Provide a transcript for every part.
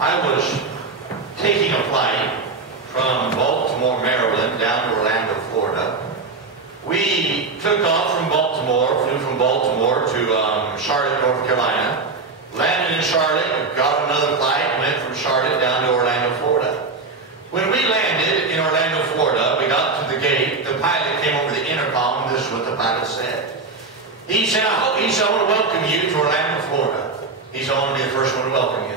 I was taking a flight from Baltimore, Maryland, down to Orlando, Florida. We took off from Baltimore, flew from Baltimore to Charlotte, North Carolina, landed in Charlotte, got another flight, went from Charlotte down to Orlando, Florida. When we landed in Orlando, Florida, we got to the gate. The pilot came over the intercom, and this is what the pilot said. He said, I want to welcome you to Orlando, Florida. He said, I want to be the first one to welcome you.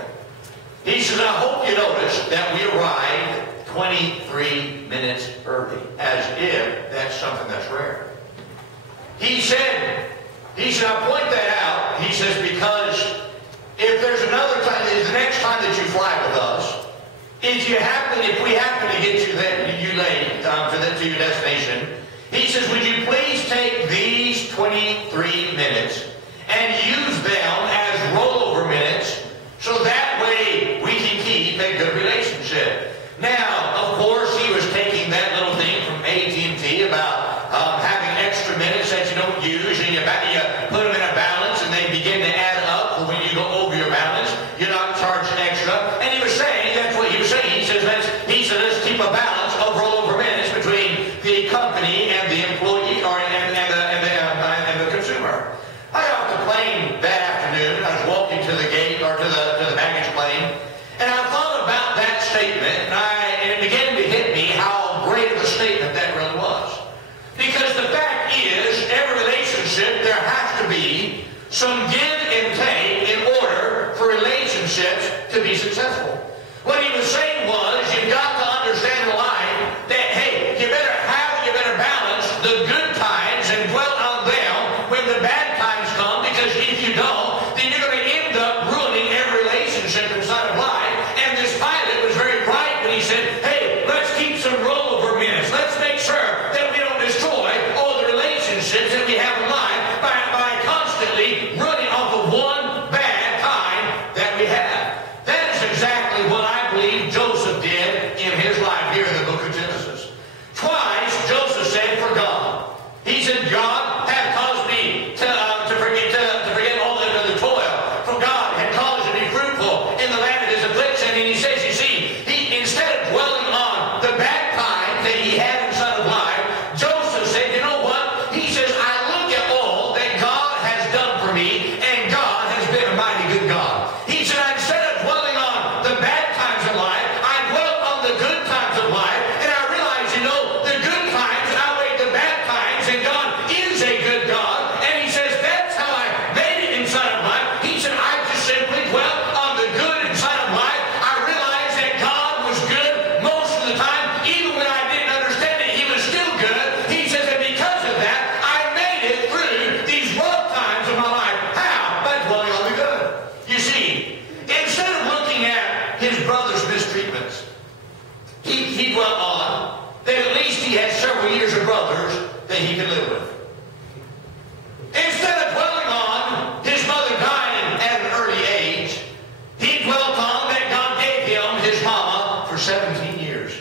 He says, I hope you noticed that we arrived 23 minutes early, as if that's something that's rare. He said, I point that out, he says, because if there's another time, the next time that you fly with us, if we happen to get you late to your destination, he says, would you please take these 23 minutes and use them as rollover minutes so that way we can keep a good relationship. Now, of course, he was taking that little thing from AT&T about having extra minutes that you don't use, and you put them in a balance and they begin to add up for when you go over your balance. You're not charged extra. And he was saying, that's what he was saying. He said, let's keep a balance of rollover minutes between the company and the employee and the consumer. I got off the plane that afternoon. I was walking to the gate or to the baggage claim, and I thought about that statement, and it began to hit me how great of a statement that really was. Because the fact is, every relationship there has to be some give and take in order for relationships to be successful. What he was saying was, you've got to understand in life that, hey, you better balance the good times and dwell on them when the bad times come, because if you don't, then you're going to end up ruining every relationship inside of life. And this pilot was very bright when he said, hey, let's keep some rollover minutes. Let's make sure that we don't destroy all the relationships that we have in life by constantly running off of one bad time that we have. That is exactly what I believe Joseph did in his life here in the book of Genesis. Twice, Joseph said, for God. He said, God had caused me to forget all the toil. For God had caused me to be fruitful in the land of his affliction. And he says, you see, instead of dwelling on the bad time that he had inside of life, Joseph said, you know what? He says, I look at all that God has done for me, and God has been a mighty good God. He said, instead of dwelling on the bad times of life, I dwell on the good times of life, and I realize, the good times outweigh the bad times, and God is a good God. And he says, that's how I made it inside of life. He said, I just simply dwelt on the good inside of life. I realized that God was good most of the time. Even when I didn't understand it, he was still good. He says, and because of that, I made it through these rough times of my life. How? By dwelling on the good. You see, instead of looking at his brother's mistreatments, he dwelt on that at least he had several years of brothers that he could live with. Instead of dwelling on his mother dying at an early age, he dwelt on that God gave him his mama for 17 years.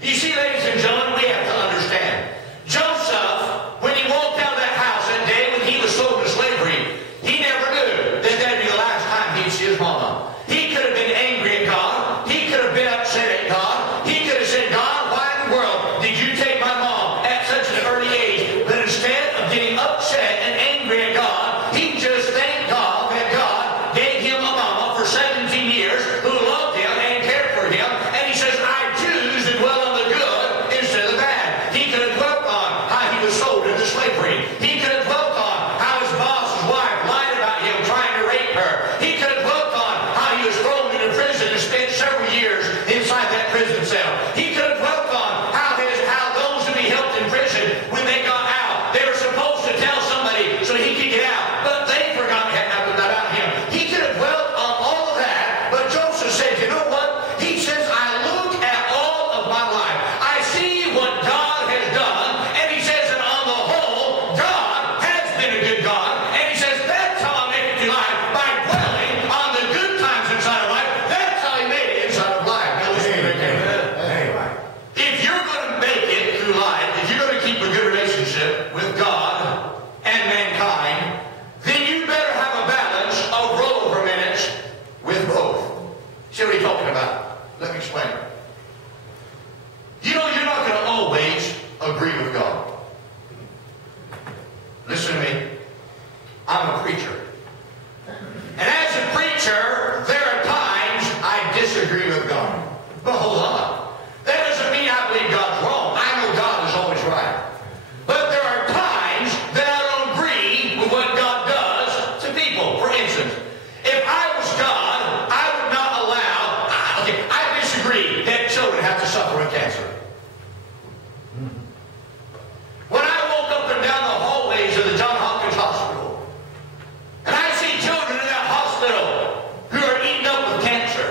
You see, ladies and gentlemen, we have to understand. Joseph, when he walked out of that house that day when he was sold into slavery, he never knew that that'd be the last time he'd see his mama. He could have been angry at God. He could have been upset at God. He could have said, God, why in the world did you take my mom at such an early age? But instead what he's talking about. Let me explain. You know, you're not going to always agree with God. Listen to me. I'm a preacher. And as a preacher, there are times I disagree with God. But hold on. That doesn't mean I believe God's wrong. I know God is always right. But there are times that I don't agree with what God does to people. For instance, if I was God, I would not allow... Okay, I disagree that children have to suffer with cancer. When I woke up and down the hallways of the John Hopkins Hospital, and I see children in that hospital who are eaten up with cancer,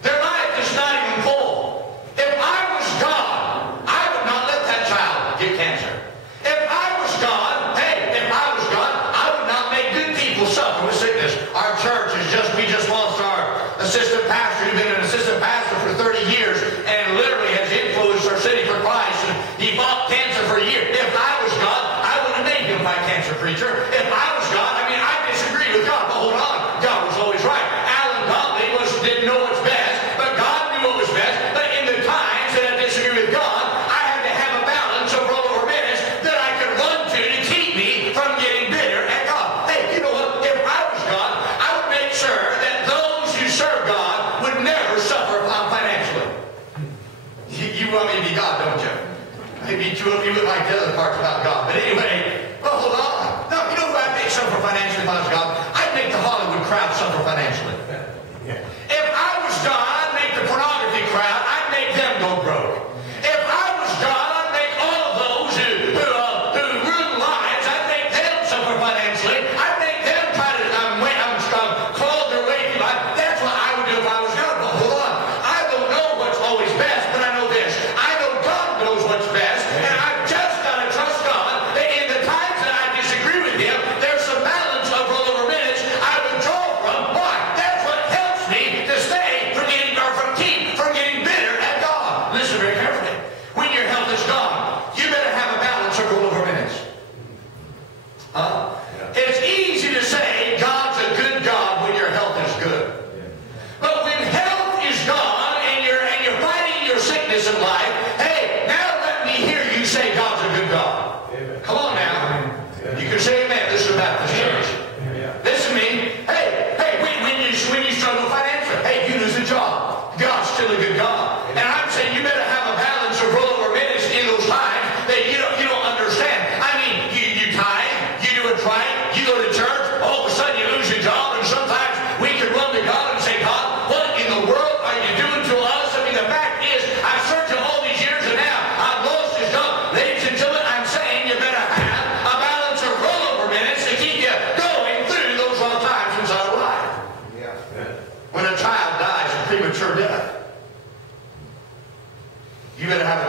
their life is not even full. If I was God, I would not let that child get cancer. If I was God, hey, if I was God, I would not make good people suffer with sickness. Our church is we just lost our assistant pastor, who's been an assistant pastor for 30 years, and literally has influenced our city for Christ. And he fought cancer for a year. If I was God, I would have made him my cancer preacher. If I was God, I mean, I disagree with God, but hold on, God was always right. Alan Conley didn't know what's best, but God knew what was best. But in the times that I disagree with God, I had to have a balance of over minutes that I could run to keep me from getting bitter at God. Hey, you know what? If I was God, I would make sure that those who serve God would never suffer financially. You want me to be God, don't you? Maybe two of you would like the other parts about God. But anyway, well, hold on. No, you know who I'd make suffer financially if I was God? I'd make the Hollywood crowd suffer financially. If I was God, I'd make the pornography crowd, I'd make them go broke. If I was God, I'd make all of those who ruin lives, I'd make them suffer financially. I'd make them try to claw their way through life. That's what I would do if I was God. But hold on. I don't know what's always best, but I know this. I know God knows what's best, and I've just got to trust God that in the times that I disagree with Him, there's some balance of rollover minutes I withdraw from. Why? That's what helps me to stay from getting bitter at God. Listen very carefully. When your health is gone, you better have a balance of rollover minutes. It's easy to say God's a good God when your health is good. But when health is gone and you're fighting your sickness in life, hey, now let me hear you say God's a good God. Come on now. You can say amen. This is Baptist church. Listen to me. Hey, when you struggle financially, hey, you lose a job. God's still a good God. And I'm saying you better have a balance of rollover minutes in those times that you don't understand. I mean, you tithe, you do it right, you go to church, all of a sudden you lose your job, and sometimes we can run to God and say, God, what in the world are you doing to us? I mean, the fact is, I've searched Him all these years, and now I've lost His job. Ladies and gentlemen, I'm saying you better have a balance of rollover minutes to keep you going through those rough times inside of life. When a child dies a premature death, you better have a